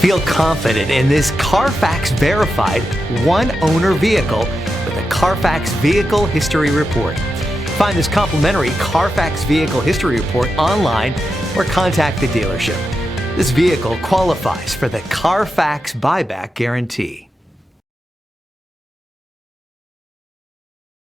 Feel confident in this Carfax verified one-owner vehicle with a Carfax Vehicle History Report. Find this complimentary Carfax Vehicle History Report online or contact the dealership. This vehicle qualifies for the Carfax Buyback Guarantee.